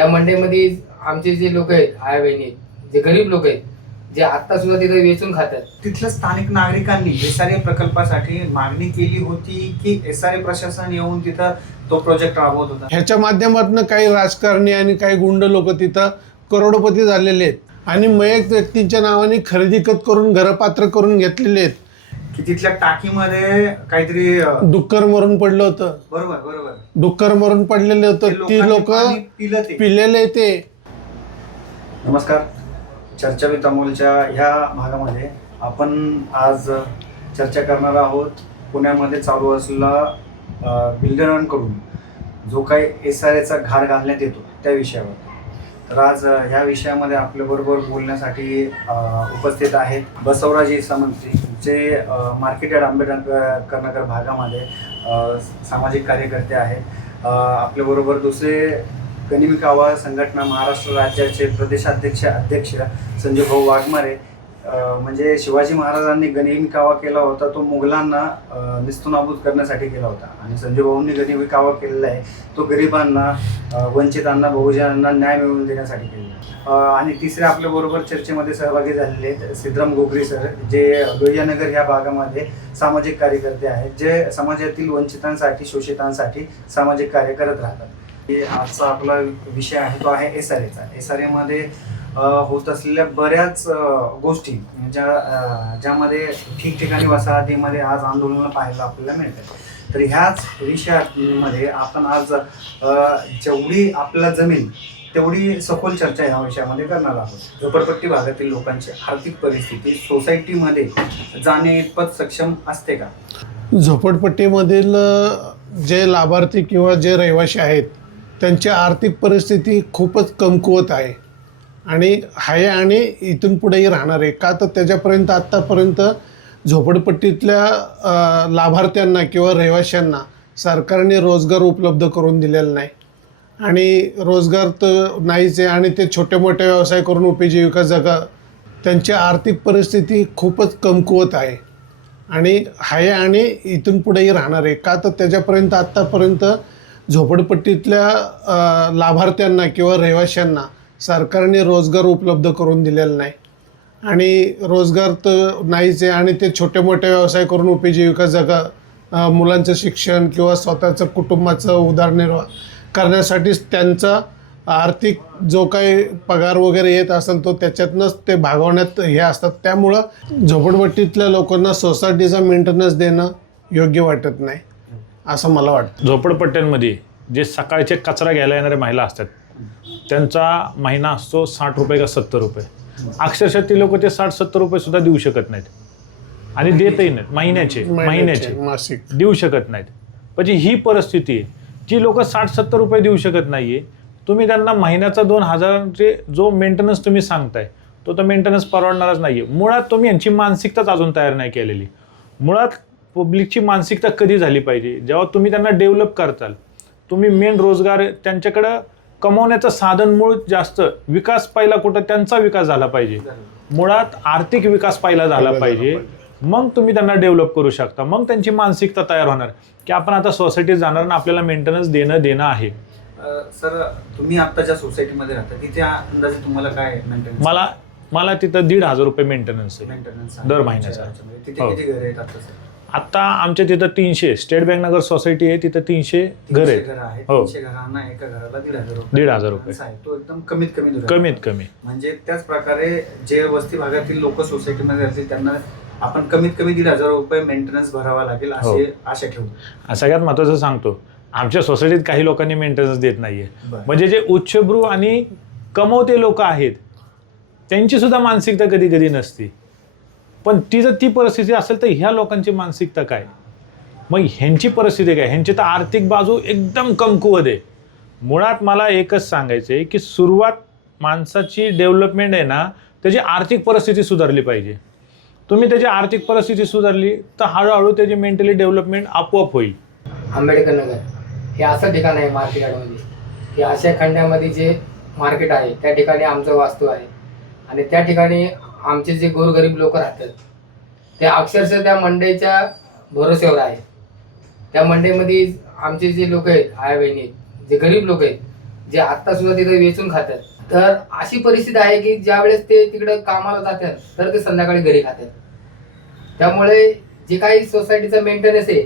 त्या मंडईमध्ये आमचे जे लोक आहेत, आया बहिणी आहेत, जे गरीब लोक आहेत, जे आता सुद्धा तिथे वेचून खातात. तिथल्या स्थानिक नागरिकांनी SRA प्रकल्पासाठी मागणी केली होती की SRA प्रशासन येऊन तिथं तो प्रोजेक्ट राबवत होता? ह्याच्या माध्यमातून काही राजकारणी आणि काही गुंड लोक तिथं करोडपती झालेले आहेत आणि मयत व्यक्तींच्या नावाने खरेदी करून घरपात्र करून घेतलेले आहेत. की तिथल्या टाकीमध्ये काहीतरी डुक्कर मरून पडलं होतं. बरोबर बरोबर डुक्कर मरून पडलेले होतं. ती लोक पिलेले ते. नमस्कार, चर्चा विथ अमोलच्या ह्या भागामध्ये आपण आज चर्चा करणार आहोत पुण्यामध्ये चालू असलेला बिल्डरांकडून जो काही SRAचा घाट घालण्यात येतो त्या विषयावर. तर आज ह्या विषयामध्ये आपल्याबरोबर बोलण्यासाठी उपस्थित आहेत बसवराजी सामंत्री, जे मार्केट यार्ड आंबेडकर नगर भागामध्ये सामाजिक कार्यकर्ते आहेत. आपल्याबरोबर दुसरे गनिमी कावा संघटना महाराष्ट्र राज्याचे अध्यक्ष संजय भाऊ वाघमारे. म्हणजे शिवाजी महाराजांनी गनिमी कावा केला होता तो मुघलांना निस्तनाबूत करण्यासाठी केला होता आणि संजय भाऊंनी गनिमी कावा केलेला आहे तो गरिबांना, वंचितांना, बहुजनांना न्याय मिळवून देण्यासाठी केलेला आहे. आणि तिसरे आपल्याबरोबर चर्चेमध्ये सहभागी झालेले आहेत सिद्धराम गोगरी सर, जे लोहियानगर ह्या भागामध्ये सामाजिक कार्यकर्ते आहेत, जे समाजातील वंचितांसाठी, शोषितांसाठी सामाजिक कार्य करत राहतात. आजचा आपला विषय आहे तो आहे SRAचा. SRAमध्ये होत असलेल्या बऱ्याच गोष्टी ज्यामध्ये ठिकठिकाणी वसाहतीमध्ये आज आंदोलनं पाहायला आपल्याला मिळतात. तर ह्याच विषयामध्ये आपण आज जेवढी आपल्याला जमेल तेवढी सखोल चर्चा ह्या विषयामध्ये करणार आहोत. झोपडपट्टी भागातील लोकांची आर्थिक परिस्थिती सोसायटीमध्ये जाणे इतपत सक्षम असते का? झोपडपट्टीमधील जे लाभार्थी किंवा जे रहिवासी आहेत त्यांची आर्थिक परिस्थिती खूपच कमकुवत आहे आणि इथून पुढेही राहणार आहे. का तर त्याच्यापर्यंत आत्तापर्यंत झोपडपट्टीतल्या लाभार्थ्यांना किंवा रहिवाशांना सरकारने रोजगार उपलब्ध करून दिलेला नाही आणि रोजगार तर नाहीच आहे आणि ते छोटे मोठे व्यवसाय करून उपजीविका त्यांची आर्थिक परिस्थिती खूपच कमकुवत आहे आणि इथून पुढेही राहणार आहे. का तर त्याच्यापर्यंत आत्तापर्यंत झोपडपट्टीतल्या लाभार्थ्यांना किंवा रहिवाशांना सरकारने रोजगार उपलब्ध करून दिलेला नाही आणि रोजगार तर नाहीच आहे आणि ते छोटे मोठे व्यवसाय करून उपजीविका मुलांचं शिक्षण किंवा स्वतःचं कुटुंबाचं उदरनिर्वाह करण्यासाठीच त्यांचा आर्थिक जो काही पगार वगैरे येत असेल तो त्याच्यातनंच ते भागवण्यात हे असतात. त्यामुळं झोपडपट्टीतल्या लोकांना सोसायटीचा मेंटेनन्स देणं योग्य वाटत नाही असं मला वाटतं. झोपडपट्ट्यांमध्ये जे सकाळचे कचरा घ्यायला येणारे महिला असतात त्यांचा महिना असतो 60 रुपये का 70 रुपये. अक्षरशः ती लोक ते 60-70 रुपये सुद्धा देऊ शकत नाहीत आणि देतही नाहीत. महिन्याचे मासिक देऊ शकत नाहीत. म्हणजे ही परिस्थिती आहे. जी लोक 60-70 रुपये देऊ शकत नाही आहे, तुम्ही त्यांना महिन्याचा 2000चे जो मेंटेनन्स तुम्ही सांगताय तो तर मेंटेनन्स परवडणारच नाही आहे. मुळात तुम्ही यांची मानसिकताच अजून तयार नाही केलेली. मुळात पब्लिकची मानसिकता कधी झाली पाहिजे, जेव्हा तुम्ही त्यांना डेव्हलप करताल. तुम्ही मेन रोजगार त्यांच्याकडं कमवण्याचं साधन मूळ जास्त, विकास पहिला कुठं त्यांचा विकास झाला पाहिजे. मुळात आर्थिक विकास पहिला झाला पाहिजे, मग तुम्ही त्यांना डेव्हलप करू शकता. मग त्यांची मानसिकता तयार होणार की आपण आता सोसायटीत जाणार आणि आपल्याला मेंटेनन्स देणं आहे. सर, तुम्ही आता ज्या सोसायटीमध्ये राहता तिथे अंदाजे तुम्हाला काय मेंटेनन्स? मला तिथं 1,500 रुपये मेंटेनन्स आहे दर महिन्याचा. तिथे किती घर आहेत आता सर? आता आमच्या तिथं 300 स्टेट बँक नगर सोसायटी आहे, तिथं 300 घर आहेत. 300 घरांना एका घराला 1,500 रुपये तो एकदम कमीत कमी. म्हणजे त्याच प्रकारे जे वस्ती भागातील लोक सोसायटीमध्ये राहतील त्यांना आपण कमीत कमी 1,500 रुपये मेंटेनन्स भरावा लागेल अशी आशा ठेवू. सगळ्यात महत्त्वाचं सांगतो, आमच्या सोसायटीत काही लोकांनी मेंटेनन्स देत नाहीये. म्हणजे जे उच्चभ्रू आणि कमवते लोक आहेत त्यांची सुद्धा मानसिकता कधी कधी नसते. पण जर ती परिस्थिती असेल तर ह्या लोकांची मानसिकता काय, मग ह्यांची परिस्थिती काय? ह्यांची तर आर्थिक बाजू एकदम कमकुवत आहे. मुळात मला एकच सांगायचं आहे की सुरुवात माणसाची डेव्हलपमेंट आहे ना, त्याची आर्थिक परिस्थिती सुधारली पाहिजे. तुम्ही त्याची आर्थिक परिस्थिती सुधारली तर हळूहळू त्याची मेंटली डेव्हलपमेंट आपोआप होईल. आंबेडकर नगर हे असं ठिकाण आहे मार्केट यार्डमध्ये, हे अशा खंड्यामध्ये जे मार्केट आहे त्या ठिकाणी आमचं वास्तू आहे आणि त्या ठिकाणी आमचे जे गोरगरीब लोक राहतात ते अक्षरशः त्या मंडईच्या भरोश्यावर आहे. त्या मंडईमध्ये आमचे जे लोक आहेत, आया बहिणी आहेत, जे गरीब लोक आहेत, जे आत्ता सुद्धा तिथे वेचून खातात. तर अशी परिस्थिती आहे की ज्या वेळेस ते तिकडे कामाला जातात तर ते संध्याकाळी घरी खातात. त्यामुळे जे काही सोसायटीचा मेंटेनन्स आहे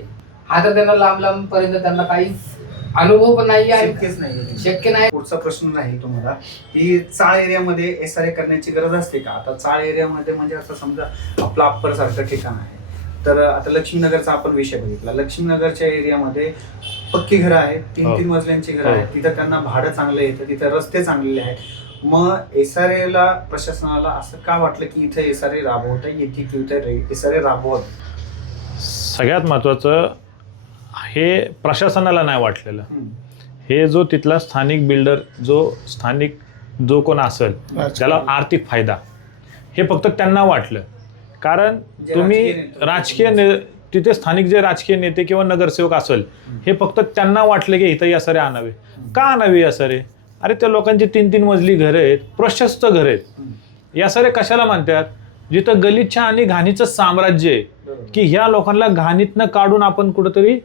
हा तर त्यांना लांब पर्यंत त्यांना काहीच अनुभव पण नाही आणि शक्यच नाही. शक्य नाही. पुढचा प्रश्न राहील तुम्हाला की चाळ एरियामध्ये SRA करण्याची गरज असते का? आता चाळ एरियामध्ये म्हणजे असं समजा आपलं अप्पर सारखं ठिकाण आहे, तर आता लक्ष्मीनगरचा आपण विषय बघितला. लक्ष्मीनगरच्या एरियामध्ये पक्की घरं आहेत, 3-3 मजल्यांची घरं आहेत, तिथं त्यांना भाडं चांगलं येतं, तिथं रस्ते चांगलेले आहेत. मग SRA प्रशासनाला असं का वाटलं की इथं SRA राबवता येते की इथं SRA राबवत? सगळ्यात महत्त्वाचं हे प्रशासनाला नाही वाटलेलं. हे जो तिथला स्थानिक बिल्डर जो कोण असेल त्याला आर्थिक फायदा हे फक्त त्यांना वाटलं. कारण तुम्ही तिथे स्थानिक जे राजकीय नेते किंवा नगरसेवक असेल हे फक्त त्यांना वाटलं की इथं SRA आणावे. का आणावे SRA? अरे त्या लोकांची 3-3 मजली घरं आहेत, प्रशस्त घरं आहेत. SRA कशाला म्हणतात? जिथं गलिच्छ आणि घाणीचं साम्राज्य आहे की ह्या लोकांना घाणीतनं काढून आपण कुठंतरी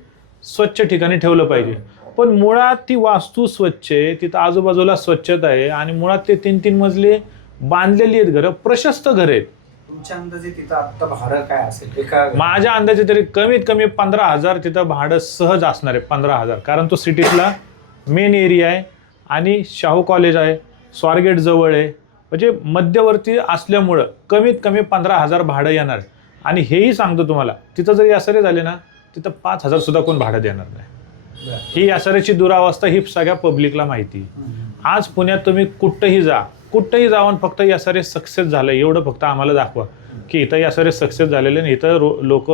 स्वच्छ ठिकाणी ठेवलं पाहिजे. पण मुळात ती वास्तू स्वच्छ आहे, तिथं आजूबाजूला स्वच्छता आहे आणि मुळात ते 3-3 मजले बांधलेली आहेत घरं, प्रशस्त घरं आहेत. तुमच्या अंदाजे तिथं आत्ता भाडं काय असेल? माझ्या अंदाजे तरी कमीत कमी 15,000 तिथं भाडं सहज असणार आहे. 15,000. कारण तो सिटीतला मेन एरिया आहे आणि शाहू कॉलेज आहे, स्वारगेट जवळ आहे, म्हणजे मध्यवर्ती असल्यामुळं कमीत कमी 15,000 भाडं येणार आहे. आणि हेही सांगतो तुम्हाला, तिथं जरी SRA झाले ना तिथं 5,000 सुद्धा कोण भाडं देणार नाही. ही SRAची दुरावस्था ही सगळ्या पब्लिकला माहिती. आज पुण्यात तुम्ही कुठंही जाऊन फक्त SRA सक्सेस झालं एवढं फक्त आम्हाला दाखवा की इथं SRA सक्सेस झालेले आणि इथं लोक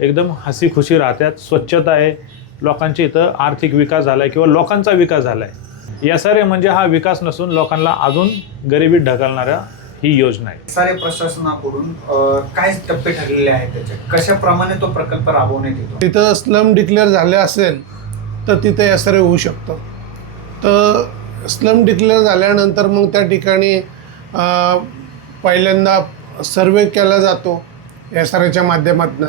एकदम हसी खुशी राहतात, स्वच्छता आहे, लोकांची इथं आर्थिक विकास झाला आहे किंवा लोकांचा विकास झाला आहे. SRA म्हणजे हा विकास नसून लोकांना अजून गरिबीत ढकलणाऱ्या ही योजना आहे. SRA प्रशासनाकडून काय टप्पे ठरलेले आहेत त्याचे, कशाप्रमाणे तो प्रकल्प राबवण्यात येतो? तिथं स्लम डिक्लेअर झाले असेल तर तिथे SRA होऊ शकतं. तर स्लम डिक्लेअर झाल्यानंतर मग त्या ठिकाणी पहिल्यांदा सर्वे केला जातो SRAच्या माध्यमातून.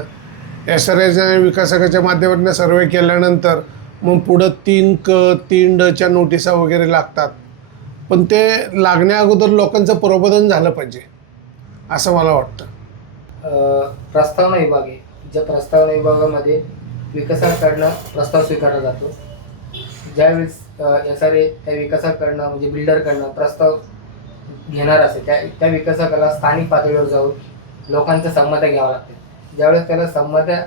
SRAच्या विकासकाच्या माध्यमातून सर्वे केल्यानंतर मग पुढं 3D नोटिसा वगैरे लागतात. पण ते लागण्या अगोदर लोकांचं प्रबोधन झालं पाहिजे असं मला वाटतं. प्रस्तावना विभाग आहे, ज्या प्रस्तावना विभागामध्ये विकासाकडनं प्रस्ताव स्वीकारला जातो. ज्यावेळेस SRA त्या विकासाकडनं म्हणजे बिल्डरकडनं प्रस्ताव घेणार असेल त्या विकासकाला स्थानिक पातळीवर जाऊन लोकांच्या संमत्या घ्याव्या लागतात. ज्यावेळेस त्याला संमत्या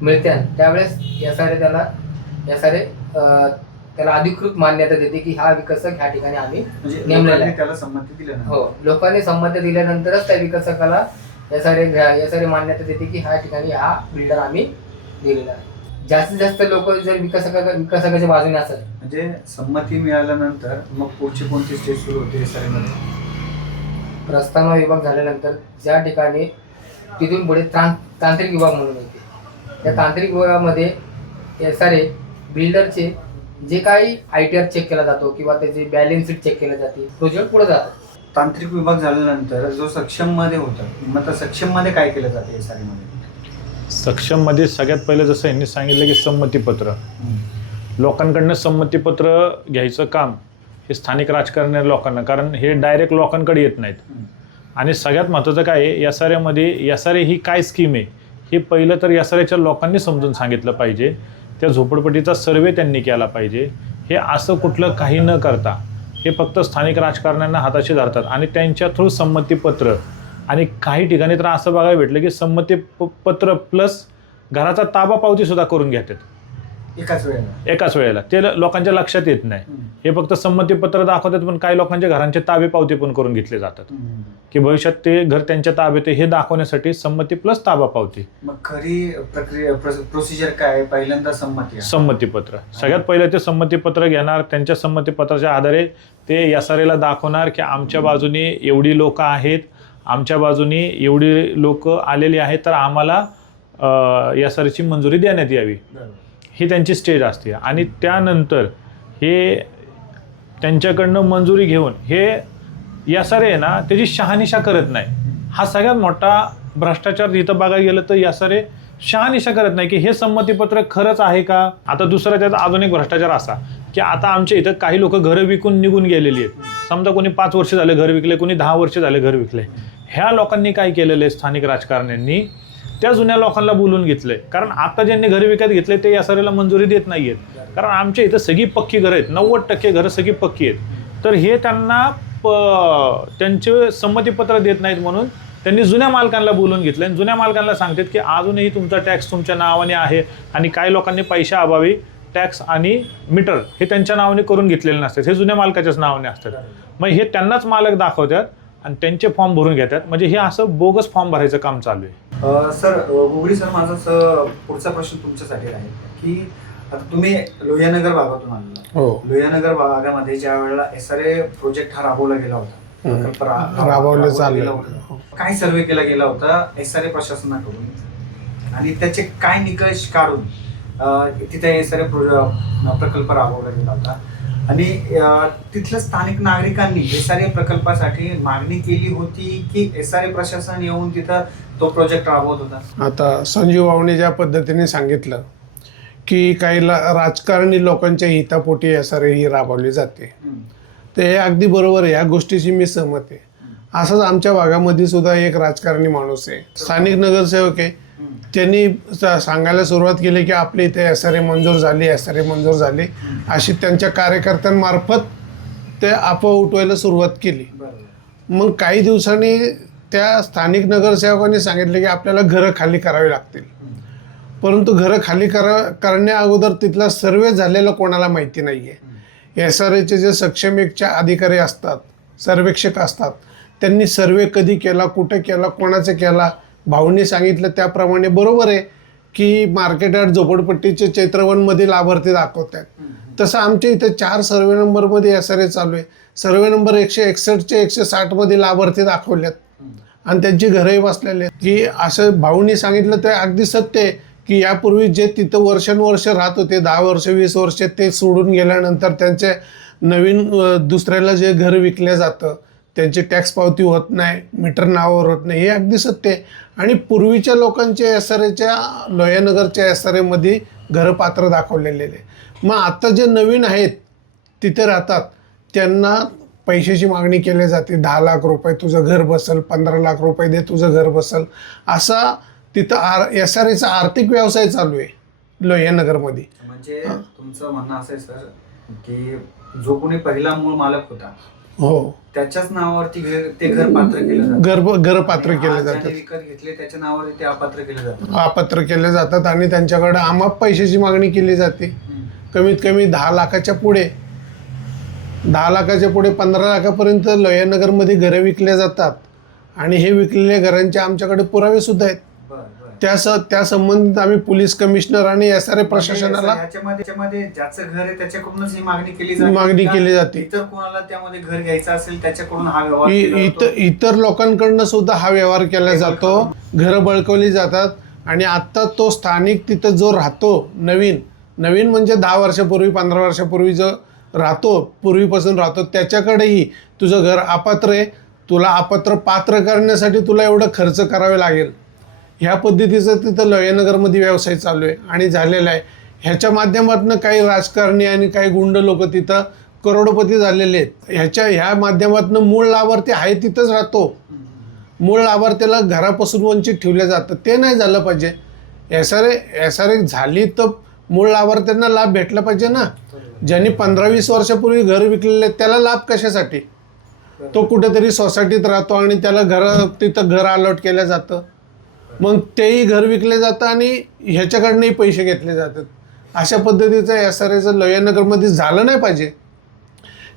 मिळत्या त्यावेळेस त्याला अधिकृत मान्यता देते की हा विकासक ह्या ठिकाणी आम्ही नेमलेला आहे. त्याला संमती दिली ना? हो, लोकांनी संमती दिल्यानंतरच त्या विकासकाला SRA मान्यता देते की ह्या ठिकाणी हा बिल्डर आम्ही दिलेला आहे. जास्तीत जास्त लोक जर विकासकाच्या बाजूने असेल म्हणजे संमती मिळाल्यानंतर मग पुढची कोणती स्टेज सुरू होते SRA मध्ये? प्रस्तावना विभाग झाल्यानंतर ज्या ठिकाणी तिथून पुढे तांत्रिक विभाग म्हणून येते. त्या तांत्रिक विभागामध्ये SRA बिल्डरचे जे काही ITR चेक केला जातो किंवा त्याची बॅलन्स शीट चेक केली जाते, प्रोजेक्ट पुढे जातो. तांत्रिक विभाग झाल्यानंतर जो सक्षम मध्ये होता, मग त्या सक्षम मध्ये काय केलं जाते SRA मध्ये? सक्षम मध्ये सगळ्यात पहिले जसं यांनी सांगितलं की संमतीपत्र, लोकांकडनं संमतीपत्र घ्यायचं काम हे स्थानिक राजकारणी लोकांना, कारण हे डायरेक्ट लोकांकडे येत नाहीत. आणि सगळ्यात महत्त्वाचं काय आहे, SRA ही काय स्कीम आहे हे पहिलं तर SRAच्या लोकांनी समजून सांगितलं पाहिजे. त्या झोपडपट्टीचा सर्वे त्यांनी केला पाहिजे. हे असं कुठलं काही न करता हे फक्त स्थानिक राजकारण्यांना हाताशी धरतात आणि त्यांच्या थ्रू संमतीपत्र, आणि काही ठिकाणी तर असं बघायला भेटलं की संमतीपत्र प्लस घराचा ताबा पावती सुद्धा करून घेतात एकाच वेळेला. ते लोकांच्या लक्षात येत नाही. हे फक्त संमतीपत्र दाखवतात पण काही लोकांच्या घरांचे ताबे पावती पण करून घेतले जातात की भविष्यात ते घर त्यांच्या ताब्यात हे दाखवण्यासाठी संमती प्लस ताबा पावती. मग खरी प्रक्रिया प्रोसिजर काय? पहिल्यांदा संमतीपत्र सगळ्यात पहिले ते संमतीपत्र घेणार. त्यांच्या संमतीपत्राच्या आधारे ते SRAला दाखवणार की आमच्या बाजूने एवढी लोक आहेत, आमच्या बाजूने एवढी लोक आलेली आहेत, तर आम्हाला SRAची मंजुरी देण्यात यावी. ही त्यांची स्टेज असते. आणि त्यानंतर हे त्यांच्याकडनं मंजुरी घेऊन हे SRA ना त्याची शहानिशा करत नाही. हा सगळ्यात मोठा भ्रष्टाचार इथं बघायला गेलं तर SRA शहानिशा करत नाही की हे संमतीपत्र खरंच आहे का. आता दुसरा त्याचा आधुनिक भ्रष्टाचार असा की आता आमच्या इथं काही लोक घरं विकून निघून गेलेली आहेत. समजा कोणी 5 वर्ष झाले घर विकले, कोणी 10 वर्ष झाले घर विकले. ह्या लोकांनी काय केलेलं आहे, स्थानिक राजकारण्यांनी त्या जुन्या लोकांना बोलून घेतलंय. कारण आता ज्यांनी घर विकत घेतले ते या SRA ला मंजुरी देत नाही आहेत. कारण आमच्या इथं सगळी पक्की घरं आहेत, 90% घरं सगळी पक्की आहेत. तर हे त्यांना त्यांचे संमतीपत्र देत नाहीत म्हणून त्यांनी जुन्या मालकांना बोलून घेतलं आणि जुन्या मालकांना सांगतात की अजूनही तुमचा टॅक्स तुमच्या नावाने आहे. आणि काही लोकांनी पैशाअभावी टॅक्स आणि मीटर हे त्यांच्या नावाने करून घेतलेले नसतात, हे जुन्या मालकाच्याच नावाने असतात. मग हे त्यांनाच मालक दाखवतात आणि त्यांचे फॉर्म भरून घेतात. म्हणजे हे असं बोगस फॉर्म भरायचं काम चालू आहे. सर गुगडी सर, माझा पुढचा प्रश्न तुमच्यासाठी आहे की आता तुम्ही लोहियानगर भागातून आलेला. हो. लोहियानगर भागामध्ये ज्या वेळेला SRA प्रोजेक्ट हा राबवला गेला होता, प्रकल्प राबवलं गेला होता, काय सर्वे केला गेला होता SRA प्रशासनाकडून आणि त्याचे काय निकष काढून तिथे SRA प्रकल्प राबवला गेला होता आणि तिथल्या स्थानिक नागरिकांनी SRA प्रकल्पासाठी मागणी केली होती की SRA प्रशासन येऊन तिथं तो प्रोजेक्ट राबवत होता? आता संजीव वावणे ज्या पद्धतीने सांगितलं की काही राजकारणी लोकांच्या हितापोटी SRA ही राबवली जाते, ते हे अगदी बरोबर आहे. या गोष्टीशी मी सहमत आहे. असंच आमच्या भागामध्ये सुद्धा एक राजकारणी माणूस आहे, स्थानिक नगरसेवक आहे. त्यांनी सांगायला सुरुवात केली की आपल्या इथे SRA मंजूर झाली, SRA मंजूर झाली, अशी त्यांच्या कार्यकर्त्यांमार्फत ते अफवा उठवायला सुरुवात केली. मग काही दिवसांनी त्या स्थानिक नगरसेवकांनी सांगितले की आपल्याला घरं खाली करावी लागतील. परंतु घरं खाली करण्या अगोदर तिथला सर्वे झालेला कोणाला माहिती नाही आहे. SRAचे जे सक्षम एकचे अधिकारी असतात, सर्वेक्षक असतात, त्यांनी सर्वे कधी केला, कुठे केला, कोणाचा केला, भाऊंनी सांगितलं त्याप्रमाणे बरोबर आहे की मार्केट यार्ड झोपडपट्टीचे चैत्रवनमध्ये लाभार्थी दाखवतात. तसं आमच्या इथे 4 सर्वे नंबरमध्ये SRA चालू आहे. सर्वे नंबर 161चे 160मध्ये लाभार्थी दाखवल्यात आणि त्यांची घरंही बसलेली आहेत. की असं भाऊंनी सांगितलं ते अगदी सत्य आहे की यापूर्वी जे तिथं वर्षानुवर्ष राहत होते, 10 वर्ष 20 वर्ष, ते सोडून गेल्यानंतर त्यांचे नवीन दुसऱ्याला जे घर विकलं जातं त्यांची टॅक्स पावती होत नाही, मीटर नावावर होत नाही, हे अगदी सत्य आहे. आणि पूर्वीच्या लोकांचे SRAच्या लोहियानगरच्या SRAमध्ये घरं पात्र दाखवलेले. मग आता जे नवीन आहेत तिथे राहतात त्यांना पैशाची मागणी केली जाते. 10 लाख रुपये तुझं घर बसल, 15 लाख रुपये दे तुझं घर बसल, असा तिथं SRAचा आर्थिक व्यवसाय चालू आहे लोहियानगरमध्ये. म्हणजे तुमचं म्हणणं असं आहे सर की जो कोणी पहिला मूळ मालक होता, हो, त्याच्याच नावावरती ते घर पात्र केलं जातं, घर पात्र केले जातात, विकत घेतले त्याच्या नावावरती ते अपात्र केले जातात, अपात्र केले जातात आणि त्यांच्याकडे अमाप पैशाची मागणी केली जाते. कमीत कमी 10 लाखाच्या पुढे 15 लाखापर्यंत लोहियानगरमध्ये घरं विकल्या जातात. आणि हे विकलेल्या घरांचे आमच्याकडे पुरावे सुद्धा आहेत. त्या संबंधित आम्ही पोलीस कमिशनर आणि SRA प्रशासनाला याच्यामध्ये ज्याचं घर आहे त्याच्याकडूनच ही मागणी केली जाते. इतर कोणाला त्यामध्ये घर घ्यायचं असेल त्याच्याकडून हा व्यवहार, इतर लोकांकडनं सुद्धा हा व्यवहार केला जातो. घरं बळकवली जातात आणि आता तो स्थानिक तिथं जो राहतो, नवीन म्हणजे 10 वर्षापूर्वी 15 वर्षापूर्वी जो राहतो, पूर्वीपासून राहतो, त्याच्याकडेही तुझं घर अपात्र आहे, तुला अपात्र पात्र करण्यासाठी तुला एवढं खर्च करावे लागेल. ह्या पद्धतीचं तिथं लोहियानगरमध्ये व्यवसाय चालू आहे आणि झालेला आहे. ह्याच्या माध्यमातून काही राजकारणी आणि काही गुंड लोक तिथं करोडपती झालेले आहेत. ह्या माध्यमातून मूळ लाभार्थी आहे तिथंच राहतो, मूळ लाभार्थीला घरापासून वंचित ठेवलं जातं. ते नाही झालं पाहिजे. SRA झाली तर मूळ लाभार्थ्यांना लाभ भेटला पाहिजे ना. ज्यांनी 15-20 वर्षापूर्वी घर विकलेले त्याला लाभ कशासाठी? तो कुठेतरी सोसायटीत राहतो आणि त्याला तिथं घर अलॉट केलं जातं, मग तेही घर विकले जातं आणि ह्याच्याकडनंही पैसे घेतले जातात. अशा पद्धतीचं SRAचं लोहियानगरमध्ये झालं नाही पाहिजे.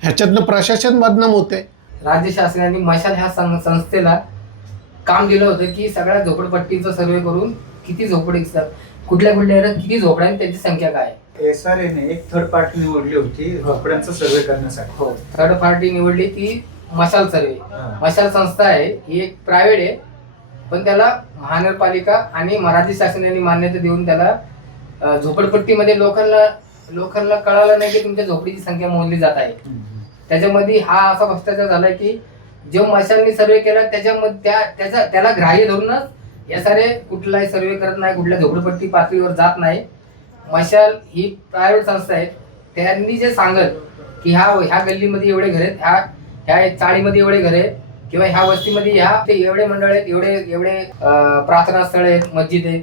ह्याच्यातनं प्रशासन बदनाम होते. राज्य शासनाने मशाल ह्या संस्थेला काम दिलं होतं की सगळ्या झोपडपट्टीचा सर्वे करून किती झोपडी, कुठल्या एरियात किती झोपड्या आणि त्यांची संख्या काय. SRAने एक थर्ड पार्टी निवडली होती झोपड्यांचा सर्वे करण्यासाठी. हो, थर्ड पार्टी निवडली ती मशाल सर्वे. मशाल संस्था आहे, ही एक प्रायव्हेट आहे, पण त्याला महानगरपालिका आणि मराठी शासनाने मान्यता देऊन त्याला झोपडपट्टीमध्ये लोकांना कळालं नाही की तुमच्या झोपडीची संख्या मोजली जात आहे. त्याच्यामध्ये हा असा भ्रष्टाचार झाला की जो मशालनी सर्वे केला त्याच्यामध्ये त्याला ग्राह्य धरूनच SRA कुठलाही सर्वे करत नाही, कुठल्या झोपडपट्टी पातळीवर जात नाही. मशाल ही प्रायव्हेट संस्था आहे, त्यांनी जे सांगत की ह्या गल्लीमध्ये एवढे घर आहेत, ह्या चाळीमध्ये एवढे घर आहेत, किंवा ह्या वस्तीमध्ये ते एवढे मंडळ आहेत, एवढे प्रार्थना स्थळ आहेत, मस्जिद आहेत,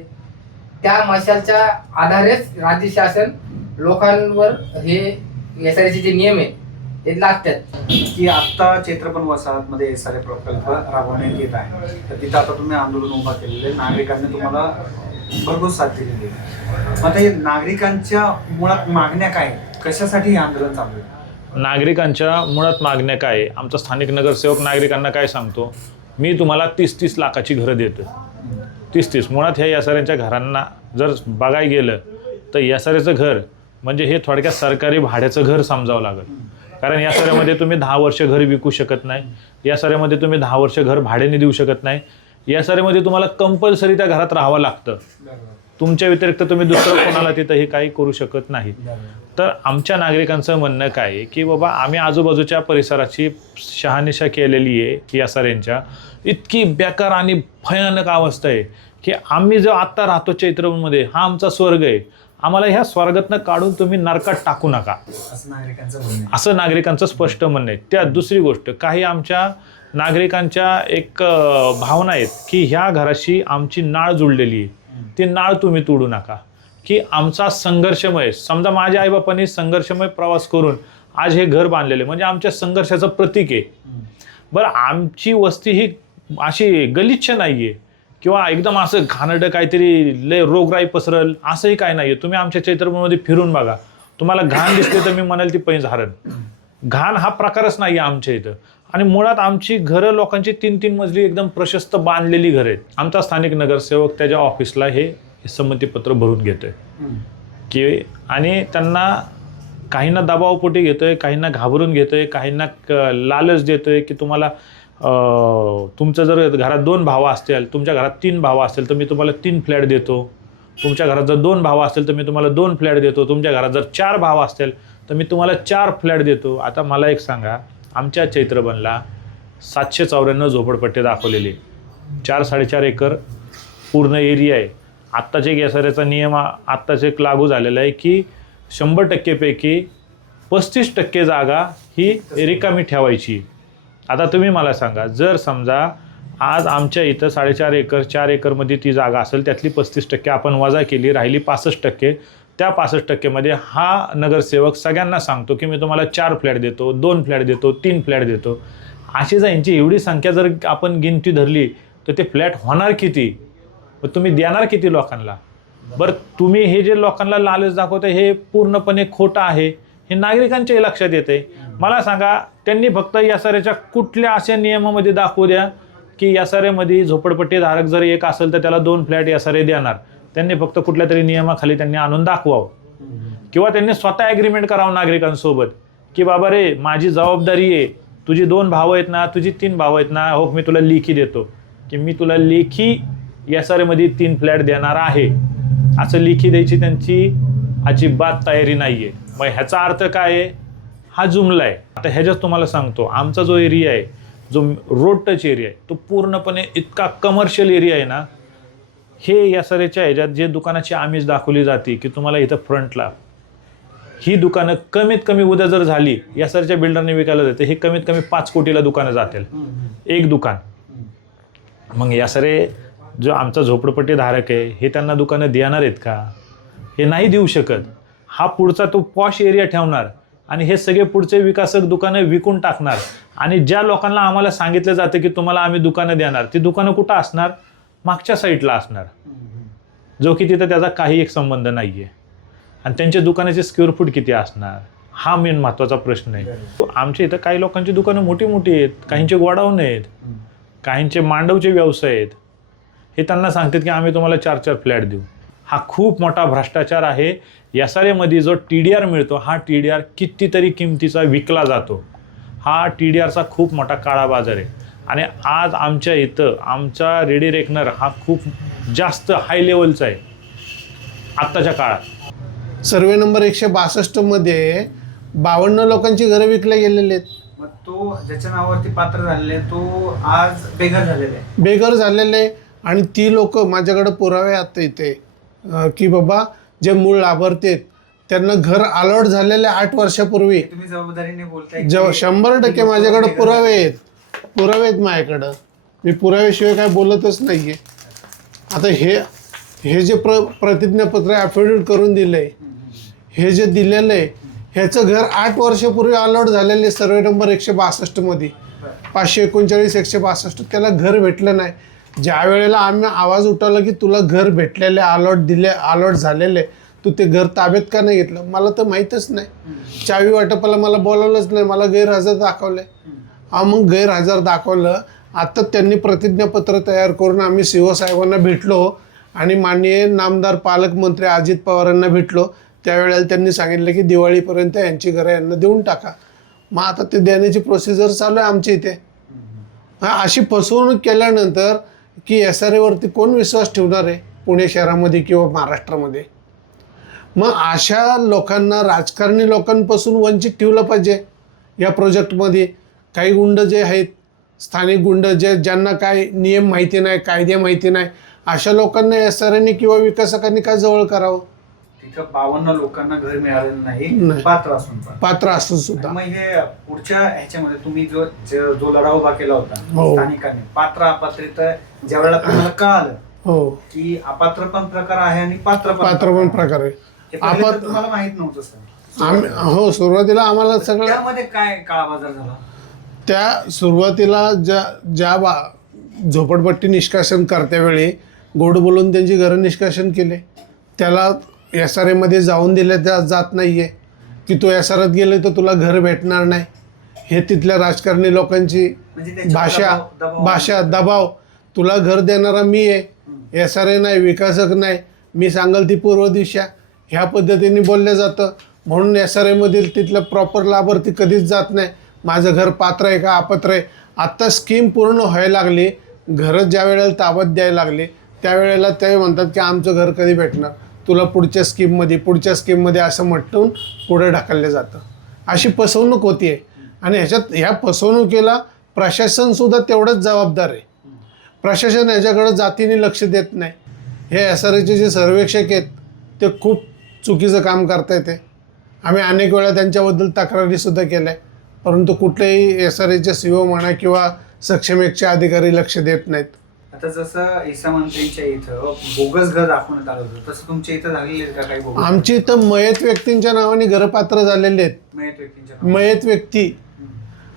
त्या मशालच्या आधारेच राज्य शासन लोकांवर हे SRAचे जे नियम आहेत ते लागतात. की आता चैत्रपण वसाहतमध्ये SRA प्रकल्प राबवण्यात येत आहे, तर तिथं आता तुम्ही आंदोलन उभा केलेले, नागरिकांनी तुम्हाला भरघोस साथ दिलेली आहे. मग आता हे नागरिकांच्या मुळात मागण्या काय आहेत? कशासाठी हे आंदोलन चालू आहे? नागरिकांच्या मुळात मागण्या काय आहे? आमचा स्थानिक नगरसेवक नागरिकांना काय सांगतो, मी तुम्हाला 30-30 लाखाची घरं देतो. 30-30 मुळात ह्या SRAच्या घरांना जर बघायला गेलं तर SRAचं घर म्हणजे हे थोडक्यात सरकारी भाड्याचं घर समजावं लागेल. कारण SRAमध्ये तुम्ही 10 वर्ष घर विकू शकत नाही, SRAमध्ये तुम्ही 10 वर्ष घर भाड्याने देऊ शकत नाही, SRAमध्ये तुम्हाला कंपल्सरी त्या घरात राहावं लागतं. तुमच्या व्यतिरिक्त तुम्ही दुसरं कोणाला तिथं हे काही करू शकत नाही. तर आमच्या नागरिकांचं म्हणणं काय आहे की बाबा आम्ही आजूबाजूच्या परिसराची शहानिशा केलेली आहे SRAच्या, इतकी बेकार आणि भयानक अवस्था आहे की आम्ही जो आत्ता राहतो चैत्रमध्ये, हा आमचा स्वर्ग आहे, आम्हाला ह्या स्वर्गातनं काढून तुम्ही नरकात टाकू नका, असं नागरिकांचं स्पष्ट म्हणणं आहे. त्या दुसरी गोष्ट, काही आमच्या नागरिकांच्या एक भावना आहेत की ह्या घराशी आमची नाळ जुळलेली आहे, ती नाळ तुम्ही तोडू नका. की आमचा संघर्षमय, समजा माझ्या आईबापांनी संघर्षमय प्रवास करून आज हे घर बांधलेले, म्हणजे आमच्या संघर्षाचं प्रतीक आहे. बरं, आमची वस्ती ही अशी गलिच्छ नाही आहे किंवा एकदम असं घाणेरडं काहीतरी लय रोगराई पसरल असंही काय नाही आहे. तुम्ही आमच्या चैत्रपणामध्ये फिरून बघा, तुम्हाला घाण दिसते तर मी म्हणाल ती पैंज हरण. घाण हा प्रकारच नाही आहे आमच्या इथं. आणि मुळात आमची घरं लोकांची 3-3 मजली एकदम प्रशस्त बांधलेली घरं आहेत. आमचा स्थानिक नगरसेवक त्याच्या ऑफिसला हे संमतीपत्र भरून घेतोय की, आणि त्यांना काहींना दबावपोटी घेतोय, काहींना घाबरून घेतोय, काहींना लालच देतोय की तुम्हाला तुमचं जर घरात 2 भावं असतील, तुमच्या घरात 3 भावं असतील तर मी तुम्हाला 3 फ्लॅट देतो, तुमच्या घरात जर 2 भावं असतील तर मी तुम्हाला 2 फ्लॅट देतो, तुमच्या घरात जर 4 भावं असतील तर मी तुम्हाला 4 फ्लॅट देतो. आता मला एक सांगा, आमच्या चैत्रबनला 794 झोपडपट्टी दाखवलेली, 4-4.5 एकर पूर्ण एरिया आहे. आत्ताचे एक SRAचा नियम आत्ताच एक लागू झालेला आहे की 100% पैकी 35% जागा ही रिकामी ठेवायची. आता तुम्ही मला सांगा, जर समजा आज आमच्या इथं 4.5 एकर 4 एकरमध्ये ती जागा असेल, त्यातली 35% आपण वजा केली, राहिली 65%. त्या 65%मध्ये हा नगरसेवक सगळ्यांना सांगतो की मी तुम्हाला 4 फ्लॅट देतो, 2 फ्लॅट देतो, 3 फ्लॅट देतो. अशी जर यांची एवढी संख्या जर आपण गिनती धरली तर ते फ्लॅट होणार किती, तुम्ही देणार किती लोकांना? बरं, तुम्ही हे जे लोकांना लालच दाखवता हे पूर्णपणे खोटं आहे, हे नागरिकांच्याही लक्षात येते. मला सांगा, त्यांनी फक्त SRAच्या कुठल्या अशा नियमामध्ये दाखवू द्या की SRAमध्ये झोपडपट्टी धारक जर एक असेल तर त्याला 2 फ्लॅट SRA देणार. त्यांनी फक्त कुठल्या तरी नियमाखाली त्यांनी आणून दाखवावं, किंवा त्यांनी स्वतः ॲग्रीमेंट करावं नागरिकांसोबत की बाबा रे, माझी जबाबदारी आहे, तुझी 2 भावं आहेत ना, तुझी 3 भावं आहेत ना, हो मी तुला लेखी देतो की मी तुला लेखी SRAमध्ये 3 फ्लॅट देणार आहे, असं लेखी द्यायची त्यांची अजिबात तयारी नाही आहे. मग ह्याचा अर्थ काय आहे? हा जुमला आहे. आता ह्याच्यात तुम्हाला सांगतो, आमचा जो एरिया आहे, जो रोड टच एरिया आहे, तो पूर्णपणे इतका कमर्शियल एरिया आहे ना. हे SRAच्या ह्याच्यात जे दुकानाची आमिष दाखवली जाते की तुम्हाला इथं फ्रंटला ही दुकानं कमीत कमी उद्या जर झाली, SRAच्या बिल्डरने विकायला जाते, हे कमीत कमी 5 कोटीला दुकानं जातील एक दुकान. मग SRA जो आमचा झोपडपट्टी धारक आहे हे त्यांना दुकानं देणार आहेत का? हे नाही देऊ शकत. हा पुढचा तो पॉश एरिया ठेवणार आणि हे सगळे पुढचे विकासक दुकानं विकून टाकणार. आणि ज्या लोकांना आम्हाला सांगितलं जातं की तुम्हाला आम्ही दुकानं देणार, ती दुकानं कुठं असणार? मागच्या साईडला असणार, जो की तिथं त्याचा काही एक संबंध नाही आहे. आणि त्यांच्या दुकानाचे स्क्वेअर फूट किती असणार, हा मेन महत्त्वाचा प्रश्न आहे. आमच्या इथं काही लोकांची दुकानं मोठी मोठी आहेत, काहींचे गोडाऊन आहेत, काहींचे मांडवचे व्यवसाय आहेत. हे त्यांना सांगतात की आम्ही तुम्हाला 4-4 फ्लॅट देऊ. हा खूप मोठा भ्रष्टाचार आहे. SRAमध्ये जो TDR मिळतो, हा TDR कितीतरी किमतीचा विकला जातो. हा TDRचा खूप मोठा काळा बाजार आहे. आणि आज आमच्या इथं आमचा रेडी रेकनर हा खूप जास्त हाय लेवलचा आहे आत्ताच्या काळात. सर्वे नंबर 162 मध्ये 52 लोकांची घरं विकल्या गेलेली आहेत. मग तो ज्याच्या नावावरती पात्र झालेले तो आज बेघर झालेला आहे. बेघर झालेले आहे. आणि ती लोक, माझ्याकडे पुरावे आता इथे की बाबा जे मूळ लाभार्थी आहेत त्यांना घर अलॉट झालेले 8 वर्षापूर्वी. तुम्ही जबाबदारीने बोलताय जेव्हा 100% माझ्याकडे पुरावे आहेत माझ्याकडं. मी पुराव्याशिवाय काय बोलतच नाहीये. आता हे जे प्रतिज्ञापत्र ॲफिडेविट करून दिलंय, हे जे दिलेलं आहे, ह्याचं घर 8 वर्षापूर्वी अलॉट झालेले सर्वे नंबर 162 मध्ये 539 162 त्याला घर भेटलं नाही. ज्या वेळेला आम्ही आवाज उठवला की तुला घर भेटलेले अलॉट झालेले, तू ते घर ताब्यात का नाही घेतलं, मला तर माहीतच नाही. चावी वाटपाला मला बोलावलंच नाही, मला गैरहजर दाखवलंय. मग गैरहजर दाखवलं. आता त्यांनी प्रतिज्ञापत्र तयार करून आम्ही CO साहेबांना भेटलो आणि माननीय नामदार पालकमंत्री अजित पवारांना भेटलो. त्यावेळेला त्यांनी सांगितलं की दिवाळीपर्यंत यांची घरं यांना देऊन टाका. मग आता ते देण्याची प्रोसिजर चालू आहे आमच्या इथे. अशी फसवणूक केल्यानंतर की SRA वरती कोण विश्वास ठेवणार आहे पुणे शहरामध्ये किंवा महाराष्ट्रामध्ये. मग अशा लोकांना, राजकारणी लोकांपासून वंचित ठेवलं पाहिजे या प्रोजेक्टमध्ये. काही गुंड जे आहेत, स्थानिक गुंड ज्यांना काय नियम माहिती नाही, कायदे माहिती नाही, अशा लोकांना SRAने किंवा विकासकांनी काय जवळ करावं. तिथं 52 लोकांना घर मिळालेलं नाही, नाही. पात्र असून सुद्धा. मग हे पुढच्या ह्याच्यामध्ये तुम्ही जो लढा उभा केला होता हो. स्थानिकांनी, पात्र अपात्रित, ज्या वेळेला तुम्हाला कळालं हो की अपात्र पण प्रकार आहे आणि पात्र पण प्रकार आहे, हे पहिले तर तुम्हाला माहित नव्हतं सर. आम्ही सुरुवातीला आम्हाला सगळं त्यामध्ये काय काळाबाजार झाला? त्या सुरुवातीला ज्या झोपडपट्टी निष्कासन करत्यावेळी गोड बोलून त्यांची घरं निष्कासन केले. त्याला SRA मध्ये जाऊन दिले जात नाहीये की तू SRAत गेले तर तुला घर भेटणार नाही. हे तिथल्या राजकारणी लोकांची भाषा दबाव. तुला घर देणारा मी आहे, SRA नाही, विकासक नाही, मी सांगल ती पूर्व दिशा, ह्या पद्धतीने बोललं जातं. म्हणून SRA मधील तिथलं प्रॉपर लाभार्थी कधीच जात नाही. माझं घर पात्र आहे का अपात्र आहे. आत्ता स्कीम पूर्ण व्हायला लागली, घरं ज्या वेळेला ताब्यात द्यायला लागली त्यावेळेला ते म्हणतात की आमचं घर कधी भेटणार, तुला पुढच्या स्कीममध्ये असं म्हटून पुढे ढकललं जातं. अशी फसवणूक होती आहे. आणि ह्या फसवणुकीला प्रशासनसुद्धा तेवढंच जबाबदार आहे. प्रशासन ह्याच्याकडे जातीने लक्ष देत नाही. हे SRAचे जे सर्वेक्षक आहेत ते खूप चुकीचं काम करतायत. आम्ही अनेक वेळा त्यांच्याबद्दल तक्रारीसुद्धा केल्या, परंतु कुठलेही SRAचे CO म्हणा किंवा सक्षम 1चे अधिकारी लक्ष देत नाहीत. आता जसं ईसा मंत्रींच्या इथं बोगस घर दाखवण्यात आलं होतं, तसं तुमच्या इथं झालेले आहेत का काही बोगस? आमच्या इथं मयत व्यक्तींच्या नावाने घरं पात्र झालेले आहेत. मयत व्यक्ती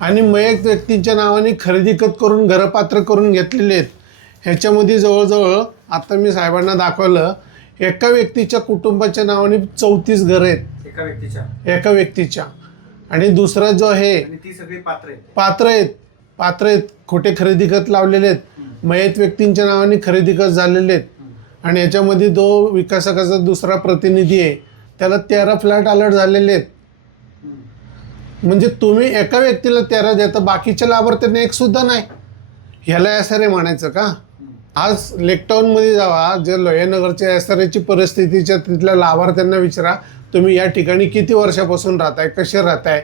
आणि मयत व्यक्तींच्या नावाने खरेदी करून घरं पात्र करून घेतलेले आहेत. ह्याच्यामध्ये जवळजवळ आता मी साहेबांना दाखवलं, एका व्यक्तीच्या कुटुंबाच्या नावाने 34 घरं आहेत एका व्यक्तीच्या. आणि दुसरा जो आहे ती सगळी पात्र आहेत, खोटे खरेदी खत लावलेले आहेत, मयत व्यक्तींच्या नावाने खरेदी खत झालेले आहेत. आणि याच्यामध्ये जो विकासकाचा दुसरा प्रतिनिधी आहे त्याला 13 फ्लॅट अलॉट झालेले आहेत. म्हणजे तुम्ही एका व्यक्तीला 13 देता, बाकीच्या लाभार्थ्यांना एक सुद्धा नाही. ह्याला SRA म्हणायचं का? आज लेकटाऊनमध्ये जावा, जे लोहानगरच्या SRAची परिस्थितीच्या तिथल्या लाभार्थ्यांना विचारा, तुम्ही या ठिकाणी किती वर्षापासून राहताय, कसे राहताय.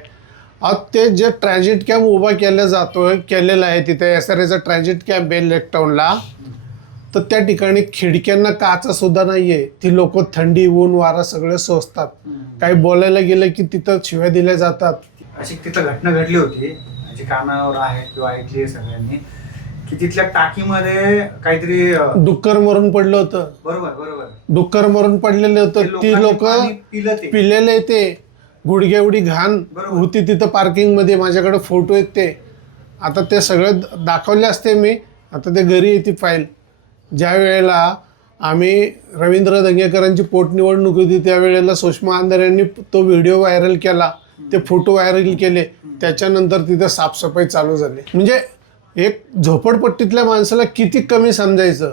ते जे ट्रॅन्झिट कॅम्प उभा केलेला आहे तिथे SRAचा ट्रॅन्झिट कॅम्प आहे लेकटाऊनला, तर त्या ठिकाणी खिडक्यांना काचा सुद्धा नाही आहे. ती लोक थंडी, ऊन, वारा सगळे सोसतात. काही बोलायला गेलं की तिथं शिव्या दिल्या जातात. अशी तिथं घटना घडली होती जी कानावर आहे किंवा ऐकली सगळ्यांनी, की तिथल्या टाकीमध्ये काहीतरी डुक्कर मरून पडलं होतं. बरोबर डुक्कर मरून पडलेलं होतं. ती लोक पिलेले, ते गुडघे एवढी घाण होती तिथं पार्किंगमध्ये. माझ्याकडे फोटो आहेत ते. आता ते सगळं दाखवले असते मी. आता ते घरी येते फाईल. ज्या वेळेला आम्ही रवींद्र दंगेकरांची पोटनिवडणूक होती त्यावेळेला सुषमा अंधारे यांनी तो व्हिडिओ व्हायरल केला, ते फोटो व्हायरल केले. त्याच्यानंतर तिथं साफसफाई चालू झाली. म्हणजे एक झोपडपट्टीतल्या माणसाला किती कमी समजायचं,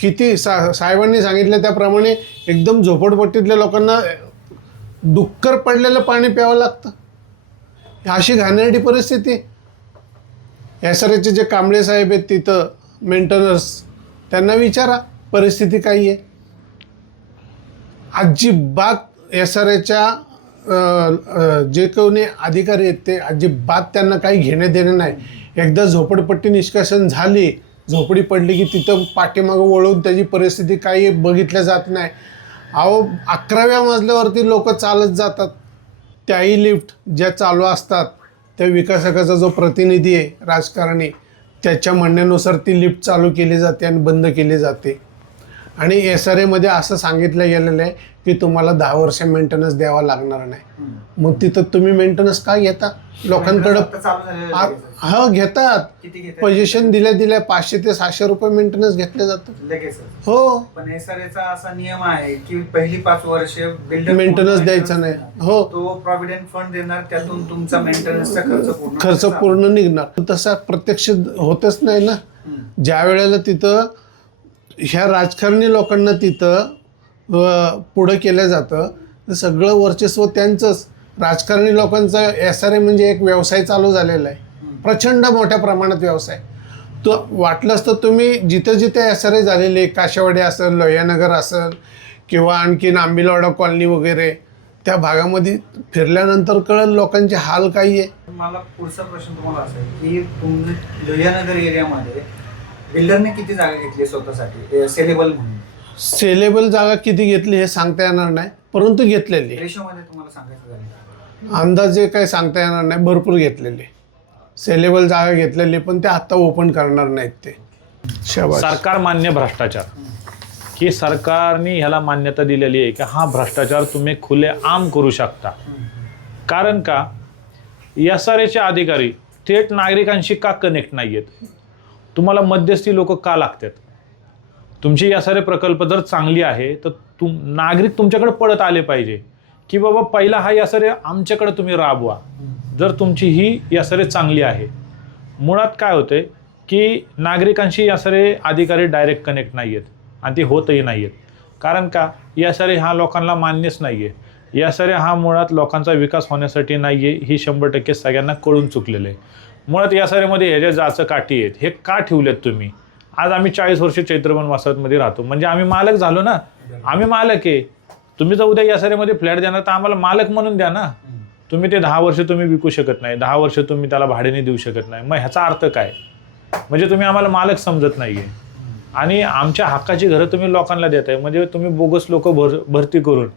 किती साहेबांनी सांगितलं त्याप्रमाणे एकदम झोपडपट्टीतल्या लोकांना डुक्कर पडलेलं पाणी प्यावं लागतं. अशी घाणेरडी परिस्थिती. SRAचे जे कांबळे साहेब आहेत तिथं मेंटेनन्स, त्यांना विचारा परिस्थिती काय आहे. अजिबात SRAच्या जे कोणी अधिकारी आहेत ते अजिबात त्यांना काही घेणे देणे नाही. एकदा झोपडपट्टी निष्कासन झाली, झोपडी पडली की तिथं पाठीमागं वळून त्याची परिस्थिती काही बघितल्या जात नाही. अहो 11व्या मजल्यावरती लोक चालत जातात, त्याही लिफ्ट ज्या चालू असतात त्या विकासकाचा जो प्रतिनिधी आहे राजकारणी त्याच्या म्हणण्यानुसार ती लिफ्ट चालू केली जाते आणि बंद केली जाते. आणि SRAमध्ये असं सांगितलं गेलेलं आहे की तुम्हाला 10 वर्ष मेंटेनन्स द्यावा लागणार नाही. मग तिथं तुम्ही मेंटेनन्स का घेता? लोकांकडं आता चालू झालेलं आहे लगेच. हा घेतात. किती घेतात? पोझिशन दिल्या 500 ते 600 रुपये मेंटेनन्स घेतले जातात. लगेच. हो, पण SRAचा असा नियम आहे की पहिली 5 वर्ष बिल्डर मेंटेनन्स द्यायचा नाही. हो, तो प्रॉव्हिडंट फंड देणार, त्यातून तुमचा मेंटेनन्सचा खर्च पूर्ण निघणार. तसा प्रत्यक्ष होतच नाही ना. ज्या वेळेला तिथं ह्या राजकारणी लोकांना तिथं पुढं केलं जातं तर सगळं वर्चस्व त्यांचंच. राजकारणी लोकांचा SRA म्हणजे एक व्यवसाय चालू झालेला आहे, प्रचंड मोठ्या प्रमाणात व्यवसाय. तो वाटलंच तर तुम्ही जिथं जिथे SRA झालेले, काशेवाडी असेल, लोहियानगर असेल किंवा आणखीन आंबिलवाडा कॉलनी वगैरे, त्या भागामध्ये फिरल्यानंतर कळेल लोकांचे हाल काही आहे. मला पुढचा प्रश्न तुम्हाला असा आहे की तुम्ही लोहियानगर एरियामध्ये बिल्डरने किती जागा घेतली स्वतःसाठी सेलेबल म्हणून? सेलेबल जागा किती घेतली हे सांगता येणार नाही, परंतु घेतलेली रेशोमध्ये तुम्हाला सांगायचं झालं अंदाजे काय सांगता येणार नाही. भरपूर घेतलेली सेलेबल जागा घेतलेली, पण ते आता ओपन करणार नाहीत ते. शाबास. सरकार मान्य भ्रष्टाचार, की सरकारने ह्याला मान्यता दिलेली आहे की हा भ्रष्टाचार तुम्ही खुलेआम करू शकता. कारण का SRAचे अधिकारी थेट नागरिकांशी का कनेक्ट नाही आहेत? तुम्हाला मध्यस्थी लोक का लागतात? तुमची SRA प्रकल्प जर चांगली आहे तर नागरिक तुमच्याकडे पळत आले पाहिजे की बाबा पहिला हा SRA आमच्याकडे तुम्ही राबवा. जर तुमची ही SRA चांगली आहे, मुळात काय होते की नागरिकांशी SRA अधिकारी डायरेक्ट कनेक्ट नाही आहेत आणि ते होतही नाही आहेत. कारण का SRA हा लोकांना मान्यच नाही आहे. SRA हा मुळात लोकांचा विकास होण्यासाठी नाही आहे, ही 100% सगळ्यांना कळून चुकलेलं आहे. मुळात SRAमध्ये हे जे जाचं काठी आहेत हे का ठेवलेत तुम्ही? आज आम्ही 40 वर्ष चैत्रबन वसाहतमध्ये राहतो, म्हणजे आम्ही मालक झालो ना. आम्ही मालक आहे. तुम्ही जर उद्या SRAमध्ये फ्लॅट देणार तर आम्हाला मालक म्हणून द्या ना. तुम्ही ते 10 वर्ष तुम्ही विकू शकत नाही, 10 वर्ष तुम्ही त्याला भाड्याने देऊ शकत नाही. मग ह्याचा अर्थ काय? म्हणजे तुम्ही आम्हाला मालक समजत नाही आहे आणि आमच्या हक्काची घरं तुम्ही लोकांना देताय. म्हणजे तुम्ही बोगस लोक भरती करून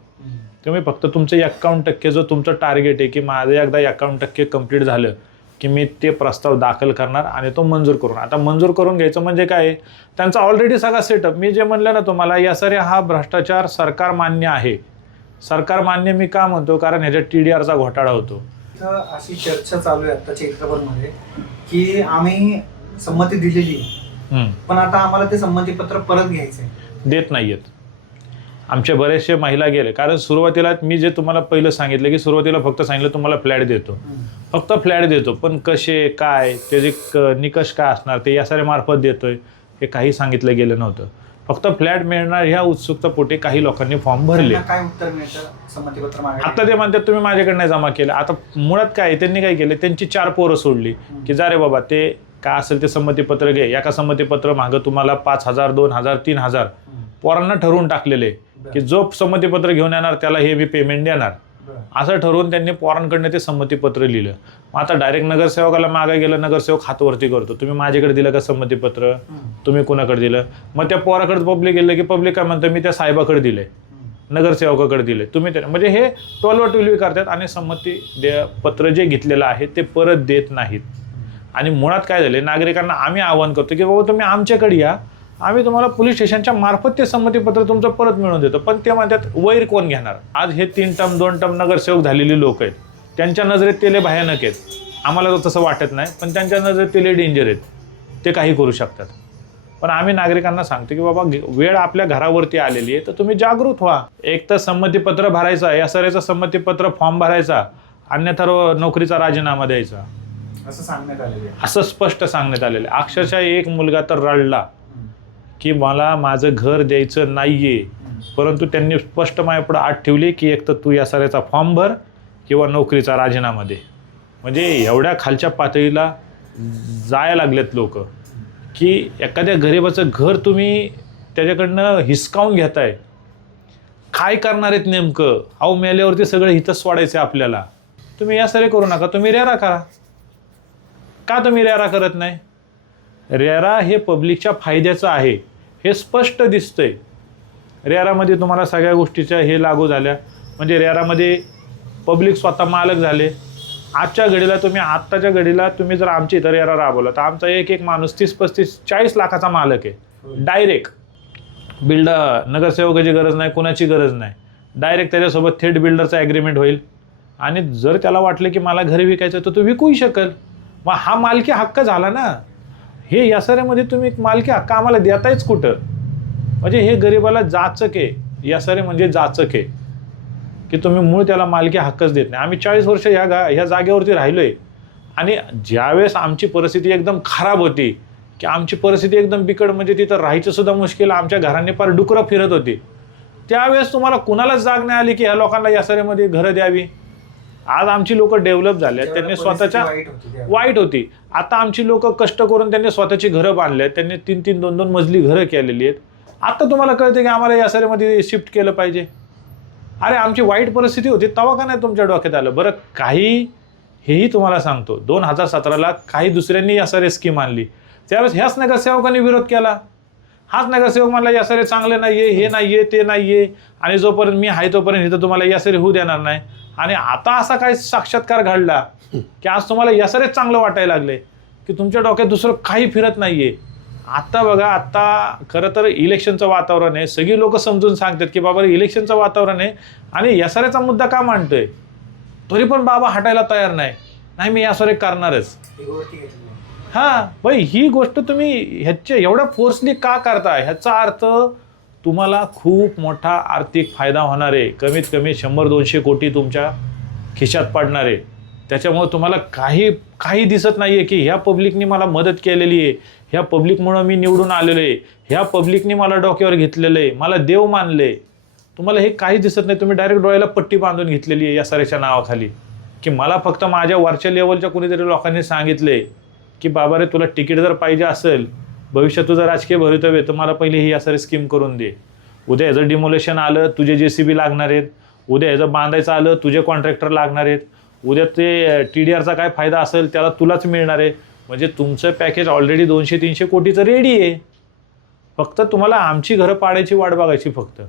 तुम्ही फक्त तुमचं 51% जो तुमचं टार्गेट आहे की माझं एकदा 51% कंप्लीट झालं की मी ते प्रस्ताव दाखल करणार आणि तो मंजूर करून. आता मंजूर करून घ्यायचं म्हणजे काय? त्यांचा ऑलरेडी सगळा सेटअप. मी जे म्हणलं ना तुम्हाला, SRA हा भ्रष्टाचार सरकार मान्य आहे. सरकार मान्य मी का म्हणतो? कारण ह्याच्यात TDRचा घोटाळा होतो. अशी चर्चा चालू आहे आता चैत्रबनमध्ये की आम्ही संमती दिलेली पण आता आम्हाला ते संमतीपत्र परत घ्यायचंय, देत नाहीयेत. आमचे बरेचसे महिला गेले. कारण सुरुवातीला मी जे तुम्हाला पहिलं सांगितलं की सुरुवातीला फक्त सांगितलं तुम्हाला फ्लॅट देतो, फक्त फ्लॅट देतो, पण कसे काय त्याचे निकष काय असणार ते SRA मार्फत देतोय हे काही सांगितलं गेलं नव्हतं. फक्त फ्लॅट मिळणार ह्या उत्सुकतापोटी काही लोकांनी फॉर्म भरले. काय उत्तर मिळतं? संमतीपत्र मागायला आता ते म्हणतात तुम्ही माझ्याकडे नाही जमा केलं. आता मुळात काय त्यांनी काय केलं, त्यांची 4 पोरं सोडली की जा रे बाबा ते काय असेल ते संमतीपत्र घे. एका संमतीपत्र मागं तुम्हाला 5,000, 2,000, 3,000 पोरांना ठरवून टाकलेले की जो संमतीपत्र घेऊन येणार त्याला हे मी पेमेंट देणार, असं ठरवून त्यांनी पोरांकडनं ते संमतीपत्र लिहिलं. मग आता डायरेक्ट नगरसेवकाला मागे गेलं, नगरसेवक हातवरती करतो, तुम्ही माझ्याकडे दिलं का संमतीपत्र, तुम्ही कुणाकडे दिलं? मग त्या पोराकडे पब्लिक गेलं की पब्लिक काय म्हणतं मी त्या साहेबाकडे दिलंय, नगरसेवकाकडे दिले, तुम्ही ते. म्हणजे हे टोलवाटोलवी करतात आणि संमती पत्र जे घेतलेलं आहे ते परत देत नाहीत. आणि मुळात काय झाले, नागरिकांना आम्ही आवाहन करतो की बाबा तुम्ही आमच्याकडे या, आम्ही तुम्हाला पोलीस स्टेशनच्या मार्फत ते संमतीपत्र तुमचं परत मिळवून देतो. पण ते म्हणतात वैर कोण घेणार? आज हे 3 टर्म 2 टर्म नगरसेवक झालेली लोक आहेत, त्यांच्या नजरेत ते लय भयानक आहेत. आम्हाला तर तसं वाटत नाही, पण त्यांच्या नजरेत ते लय डेंजर आहेत, ते काही करू शकतात. पण आम्ही नागरिकांना सांगतो की बाबा वेळ आपल्या घरावरती आलेली आहे, तर तुम्ही जागृत व्हा. एक तर संमतीपत्र भरायचा, SRAचं संमतीपत्र फॉर्म भरायचा, अन्यथा नोकरीचा राजीनामा द्यायचा, असं सांगण्यात आलेलं आहे. असं स्पष्ट सांगण्यात आलेलं आहे. अक्षरशः एक मुलगा तर रडला की मला माझं घर द्यायचं नाहीये, परंतु त्यांनी स्पष्ट माझ्यापुढे अट ठेवली की एक तर तू SRAचा फॉर्म भर किंवा नोकरीचा राजीनामा दे. म्हणजे एवढ्या खालच्या पातळीला जायला लागलेत लोक की एखाद्या गरीबाचं घर तुम्ही त्याच्याकडनं हिसकावून घेताय. काय करणार आहेत नेमकं? अहो मेल्यावरती सगळं हितच सोडायचं आपल्याला. तुम्ही SRA करू नका, तुम्ही रेरा करा. का तुम्ही रेरा करत नाही? रेरा हे पब्लिकच्या फायद्याचं आहे, हे स्पष्ट दिसतंय. रेरामध्ये तुम्हाला सगळ्या गोष्टीच्या हे लागू झाल्या, म्हणजे रेरामध्ये पब्लिक स्वतः मालक झाले. आजच्या घडीला तुम्ही आत्ताच्या घडीला तुम्ही जर आमच्या इथं रेरा राबवला तर आमचा एक माणूस 30-35-40 लाखाचा मालक आहे डायरेक्ट. नगरसेवकाची गरज नाही, कुणाची गरज नाही, डायरेक्ट त्याच्यासोबत थेट बिल्डरचा ॲग्रीमेंट होईल. आणि जर त्याला वाटलं की मला घर विकायचं तर तो विकूही शकेल. मग हा मालकी हक्क झाला ना. हे यासाऱ्यामध्ये तुम्ही मालकी हक्क आम्हाला देतायच कुठं? म्हणजे हे गरिबाला जाचक आहे. यासारे म्हणजे जाचक आहे की तुम्ही मूळ त्याला मालकी हक्कच देत नाही. आम्ही 40 वर्ष ह्या जागेवरती राहिलो आहे. आणि ज्यावेळेस आमची परिस्थिती एकदम खराब होती, की आमची परिस्थिती एकदम बिकट, म्हणजे तिथं राहायचं सुद्धा मुश्किल, आमच्या घरांनी फार डुकरं फिरत होती, त्यावेळेस तुम्हाला कुणालाच जाग नाही आली की ह्या लोकांना यासाऱ्यामध्ये घरं द्यावी. आज आमची लोक डेव्हलप झाले, त्यांनी स्वतःच्या वाईट होती. आता आमची लोक कष्ट करून त्यांनी स्वतःची घरं बांधले, त्यांनी 3-3, 2-2 मजली घरं केलेली आहेत. आता तुम्हाला कळते की आम्हाला यासाऱ्यामध्ये शिफ्ट केलं पाहिजे. अरे आमची वाईट परिस्थिती होती तेव्हा का नाही तुमच्या डोक्यात आलं? बरं, काही हेही तुम्हाला सांगतो, 2017ला काही दुसऱ्यांनी यासारे स्कीम आणली, त्यावेळेस ह्याच नगरसेवकांनी विरोध केला. हाच नगरसेवक म्हणला यासारे चांगले नाही आहे, हे नाही आहे, ते नाही आहे, आणि जोपर्यंत मी आहे तोपर्यंत इथं तुम्हाला यासारे होऊ देणार नाही. आणि आता असा काही साक्षात्कार घडला की आज तुम्हाला यासारेच चांगलं वाटायला लागले की तुमच्या डोक्यात दुसरं काही फिरत नाही आहे. आता बघा, आता खरं तर इलेक्शनचं वातावरण आहे, सगळी लोक समजून सांगतात की बाबा इलेक्शनचं वातावरण आहे आणि यासाऱ्याचा मुद्दा का मांडतोय, तरी पण बाबा हटायला तयार नाही, मी यासारे करणारच. हां भाई, ही गोष्ट तुम्ही ह्याच्या एवढ्या फोर्सली का करताय? ह्याचा अर्थ तुम्हाला खूप मोठा आर्थिक फायदा होणार आहे. कमीत कमी 100-200 कोटी तुमच्या खिशात पडणार आहे. त्याच्यामुळे तुम्हाला काही दिसत नाही आहे की ह्या पब्लिकनी मला मदत केलेली आहे, ह्या पब्लिकमुळं मी निवडून आलेलो आहे, ह्या पब्लिकनी मला डोक्यावर घेतलेलं आहे, मला देव मानले. तुम्हाला हे काही दिसत नाही. तुम्ही डायरेक्ट डोळ्याला पट्टी बांधून घेतलेली आहे या साऱ्याच्या नावाखाली की मला फक्त माझ्या वरच्या लेवलच्या कुणीतरी लोकांनी सांगितले की बाबा रे, तुला तिकीट जर पाहिजे असेल, भविष्यात तुझं राजकीय भवितव्य, तर मला पहिले ही यासारी स्कीम करून दे. उद्या ह्याचं डिमोलेशन आलं, तुझे JCB लागणार आहेत. उद्या ह्याचं बांधायचं आलं, तुझे कॉन्ट्रॅक्टर लागणार आहेत. उद्या ते TDRचा काय फायदा असेल त्याला तुलाच मिळणार आहे. म्हणजे तुमचं पॅकेज ऑलरेडी 200-300 कोटीचं रेडी आहे. फक्त तुम्हाला आमची घरं पाडायची वाट बघायची फक्त.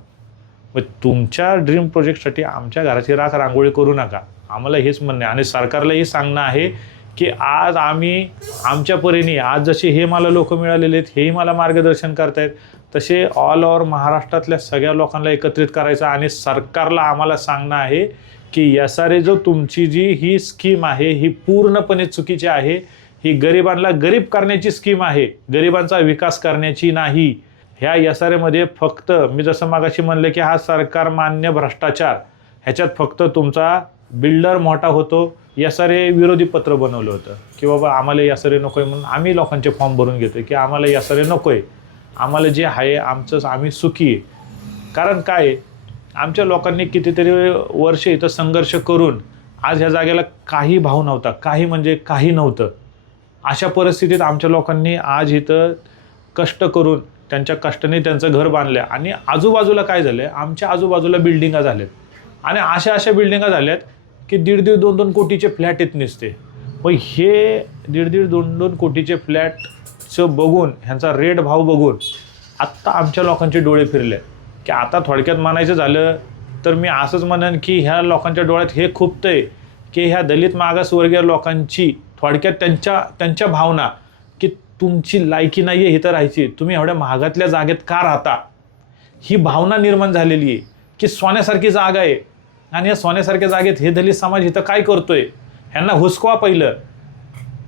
मग तुमच्या ड्रीम प्रोजेक्टसाठी आमच्या घराची राख रांगोळी करू नका, आम्हाला हेच म्हणणं आहे. आणि सरकारलाही सांगणं आहे की आज आम्ही आमच्या परीने, आज जसे हे मला लोक मिळालेले आहेत, हेही मला मार्गदर्शन करतायत, तसे ऑल ओव्हर महाराष्ट्रातल्या सगळ्या लोकांना एकत्रित करायचं. आणि सरकारला आम्हाला सांगणं आहे की यासारे जो तुमची जी ही स्कीम आहे ही पूर्णपणे चुकीची आहे. ही गरिबांना गरीब करण्याची स्कीम आहे, गरिबांचा विकास करण्याची नाही. ह्या यासारेमध्ये फक्त मी जसं मागाशी म्हणलं की हा सरकार मान्य भ्रष्टाचार, ह्याच्यात फक्त तुमचा बिल्डर मोठा होतो. यासारे विरोधी पत्र बनवलं होतं की बाबा आम्हाला यासारे नको आहे, म्हणून आम्ही लोकांचे फॉर्म भरून घेतो की आम्हाला यासारे नको आहे, आम्हाला जे आहे आमचं आम्ही सुखी आहे. कारण काय, आमच्या लोकांनी कितीतरी वर्ष इथं संघर्ष करून आज ह्या जागेला काही भाव नव्हता, काही म्हणजे काही नव्हतं. अशा परिस्थितीत आमच्या लोकांनी आज इथं कष्ट करून त्यांच्या कष्टाने त्यांचं घर बांधलं. आणि आजूबाजूला काय झालं आहे, आमच्या आजूबाजूला बिल्डिंगा झाल्यात, आणि अशा बिल्डिंगा झाल्यात की 1.5-2 कोटीचे फ्लॅट येत नसते. मग हे 1.5-2 कोटीचे फ्लॅटचं बघून, ह्यांचा रेट भाव बघून आत्ता आमच्या लोकांचे डोळे फिरले. की आता थोडक्यात म्हणायचं झालं तर मी असंच म्हणेन की ह्या लोकांच्या डोळ्यात हे खुपतंय की ह्या दलित मागासवर्गीय लोकांची थोडक्यात त्यांच्या भावना की तुमची लायकी नाही आहे इथं राहायची, तुम्ही एवढ्या महागातल्या जागेत का राहता, ही भावना निर्माण झालेली आहे. की सोन्यासारखी जागा आहे आणि या सोन्यासारख्या जागेत हे दलित समाज इथं काय करतोय, ह्यांना हुसकवा पहिलं.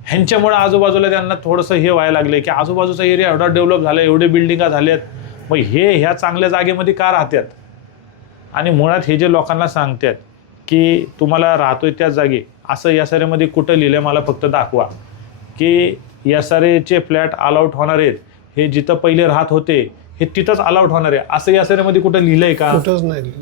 ह्यांच्यामुळं आजूबाजूला त्यांना थोडंसं हे व्हायला लागलं की आजूबाजूचा एरिया एवढा डेव्हलप झाला, एवढे बिल्डिंगा झाल्यात, मग हे ह्या चांगल्या जागेमध्ये का राहतात. आणि मुळात हे जे लोकांना सांगतात की तुम्हाला राहतोय त्याच जागी, असं यासाऱ्यामध्ये कुठं लिहिलं मला फक्त दाखवा की यासारेचे फ्लॅट अलआउट होणार आहेत, हे जिथं पहिले राहत होते हे तिथंच अलआउट होणार आहे, असं यासाऱ्यामध्ये कुठं लिहिलंय का? कुठंच नाही.